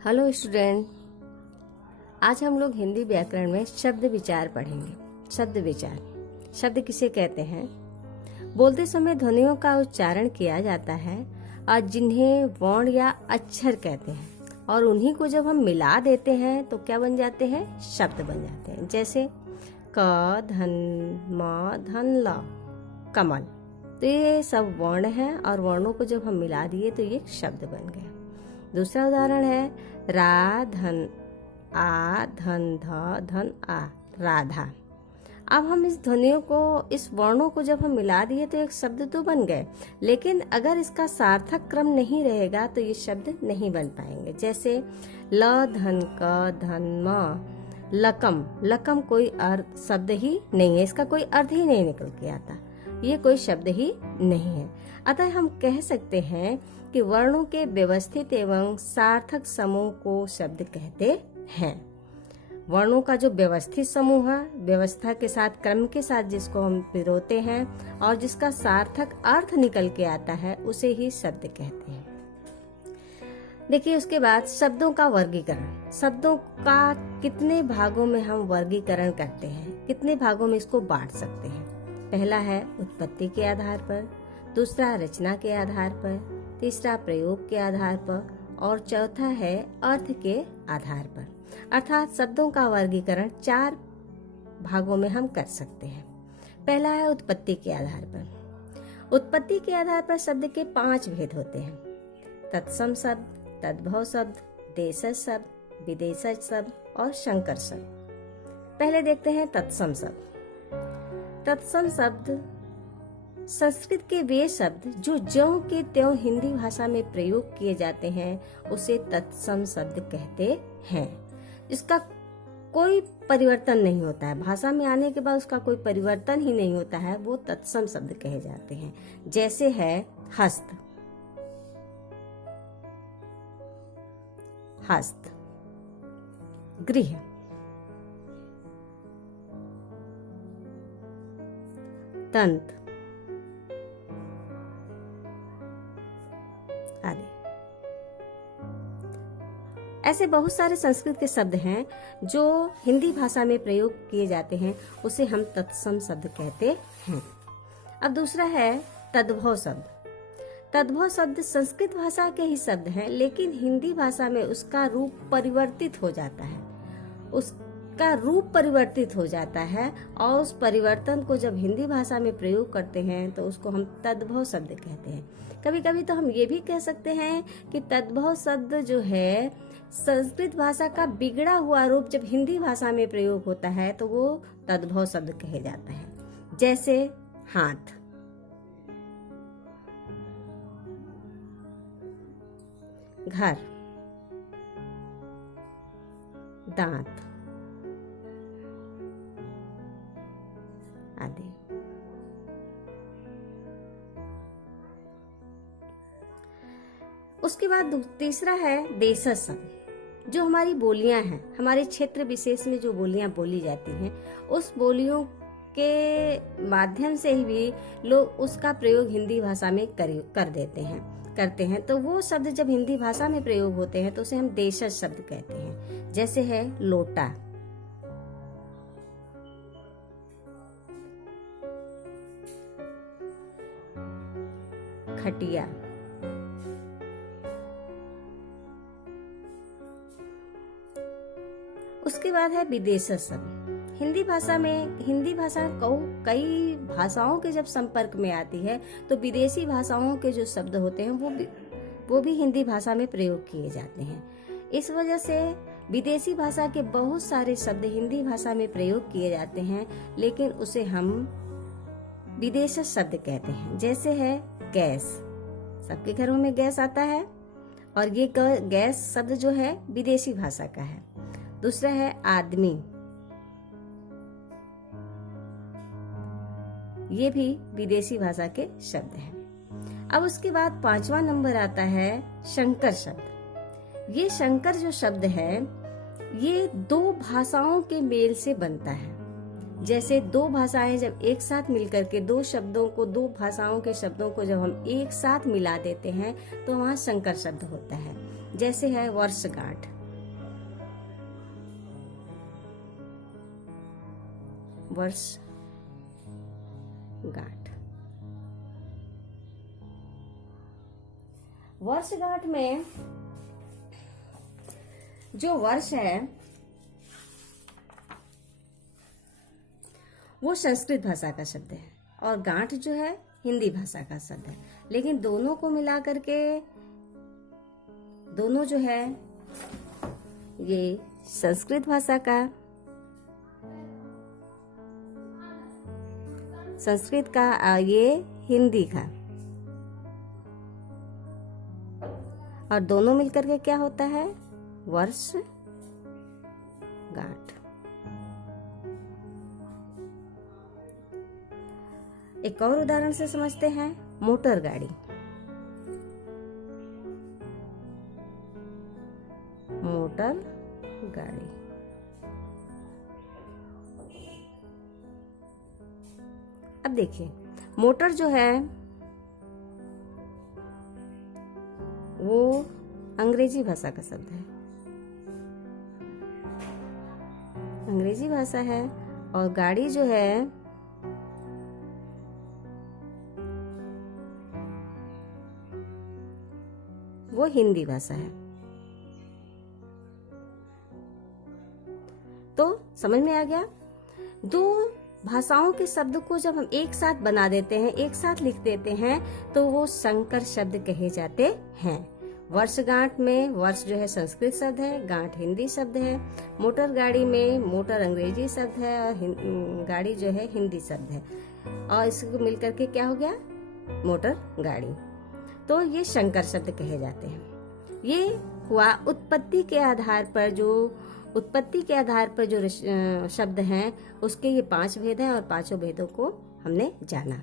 Hello student, आज हम लोग हिंदी व्याकरण में शब्द विचार पढ़ेंगे। शब्द विचार, शब्द किसे कहते हैं? बोलते समय ध्वनियों का उच्चारण किया जाता है और जिन्हें वर्ण या अक्षर कहते हैं, और उन्हीं को जब हम मिला देते हैं तो क्या बन जाते हैं? शब्द बन जाते हैं। जैसे क, धन, म, धन, ल, कमल। तो ये सब वर्ण हैं और वर्णों को जब हम मिला दिए तो ये शब्द बन गए। दूसरा उदाहरण है रा, धन, आ, धन, ध, धन, आ, राधा। अब हम इस ध्वनियों को, इस वर्णों को जब हम मिला दिए तो एक शब्द तो बन गए, लेकिन अगर इसका सार्थक क्रम नहीं रहेगा तो ये शब्द नहीं बन पाएंगे। जैसे ल, धन, क, धन, म, लकम। लकम कोई अर्थ शब्द ही नहीं है, इसका कोई अर्थ ही नहीं निकल के आता, ये कोई शब्द ही नहीं है। अतः हम कह सकते हैं कि वर्णों के व्यवस्थित एवं सार्थक समूह को शब्द कहते हैं। वर्णों का जो व्यवस्थित समूह है, व्यवस्था के साथ, क्रम के साथ जिसको हम पिरोते हैं और जिसका सार्थक अर्थ निकल के आता है, उसे ही शब्द कहते हैं। देखिए, उसके बाद शब्दों का वर्गीकरण। शब्दों का कितने भागों में हम वर्गीकरण करते हैं, कितने भागों में इसको बांट सकते हैं? पहला है उत्पत्ति के आधार पर, दूसरा रचना के आधार पर, तीसरा प्रयोग के आधार पर और चौथा है अर्थ के आधार पर। अर्थात शब्दों का वर्गीकरण 4 भागों में हम कर सकते हैं। पहला है उत्पत्ति के आधार पर। उत्पत्ति के आधार पर शब्द के 5 भेद होते हैं: तत्सम शब्द, तद्भव शब्द, देशज शब्द, विदेशज शब्द और शंकर शब्द। पहले देखते हैं तत्सम शब्द। तत्सम शब्द संस्कृत के वे शब्द जो ज्यों के त्यों हिंदी भाषा में प्रयोग किए जाते हैं, उसे तत्सम शब्द कहते हैं। इसका कोई परिवर्तन नहीं होता है, भाषा में आने के बाद उसका कोई परिवर्तन ही नहीं होता है, वो तत्सम शब्द कहे जाते हैं। जैसे है हस्त, हस्त, गृह, तंत्र आदि। ऐसे बहुत सारे संस्कृत के शब्द हैं जो हिंदी भाषा में प्रयोग किए जाते हैं, उसे हम तत्सम शब्द कहते हैं। अब दूसरा है तद्भव शब्द। तद्भव शब्द संस्कृत भाषा के ही शब्द हैं, लेकिन हिंदी भाषा में उसका रूप परिवर्तित हो जाता है, उसका रूप परिवर्तित हो जाता है, और उस परिवर्तन को जब हिंदी भाषा में प्रयोग करते हैं तो उसको हम तद्भव शब्द कहते हैं। कभी कभी तो हम ये भी कह सकते हैं कि तद्भव शब्द जो है संस्कृत भाषा का बिगड़ा हुआ रूप जब हिंदी भाषा में प्रयोग होता है तो वो तद्भव शब्द कहे जाता है। जैसे हाथ, घर, दांत आदि। उसके बाद तीसरा है देशज शब्द। जो हमारी बोलियां हैं, हमारे क्षेत्र विशेष में जो बोलियां बोली जाती हैं, उस बोलियों के माध्यम से ही भी लोग उसका प्रयोग हिंदी भाषा में करते हैं। तो वो शब्द जब हिंदी भाषा में प्रयोग होते हैं तो उसे हम देशज शब्द कहते हैं। जैसे है लोटा, खटिया, उसके बाद है विदेशज शब्द। हिंदी भाषा कई भाषाओं के जब संपर्क में आती है तो विदेशी भाषाओं के जो शब्द होते हैं वो भी हिंदी भाषा में प्रयोग किए जाते हैं। इस वजह से विदेशी भाषा के बहुत सारे शब्द हिंदी भाषा में प्रयोग किए जाते हैं, लेकिन उसे हम विदेशज शब्द कहते हैं। जैसे है गैस, सबके घरों में गैस आता है और ये गैस शब्द जो है विदेशी भाषा का है। दूसरा है आदमी, ये भी विदेशी भाषा के शब्द हैं। अब उसके बाद 5वां नंबर आता है शंकर शब्द। ये शंकर जो शब्द है ये 2 भाषाओं के मेल से बनता है। जैसे दो भाषाएं जब एक साथ मिलकर के दो शब्दों को, दो भाषाओं के शब्दों को जब हम एक साथ मिला देते हैं तो वहां संकर शब्द होता है। जैसे है वर्षगांठ, वर्षगांठ। वर्षगांठ में जो वर्ष है वो संस्कृत भाषा का शब्द है और गांठ जो है हिंदी भाषा का शब्द है, लेकिन दोनों को मिला करके दोनों जो है ये संस्कृत भाषा का, संस्कृत का, ये हिंदी का, और दोनों मिलकर के क्या होता है? वर्ष गांठ। एक और उदाहरण से समझते हैं, मोटर गाड़ी। मोटर गाड़ी। अब देखिए, मोटर जो है वो अंग्रेजी भाषा का शब्द है, अंग्रेजी भाषा है, और गाड़ी जो है वो हिंदी भाषा है। तो समझ में आ गया, दो भाषाओं के शब्द को जब हम एक साथ बना देते हैं, एक साथ लिख देते हैं, तो वो संकर शब्द कहे जाते हैं। वर्षगांठ में वर्ष जो है संस्कृत शब्द है, गांठ हिंदी शब्द है। मोटर गाड़ी में मोटर अंग्रेजी शब्द है और गाड़ी जो है हिंदी शब्द है, और इसको मिलकर के क्या हो गया? मोटर गाड़ी। तो ये संकर शब्द कहे जाते हैं। ये हुआ उत्पत्ति के आधार पर, जो उत्पत्ति के आधार पर जो शब्द हैं उसके ये 5 भेद हैं और 5 भेदों को हमने जाना।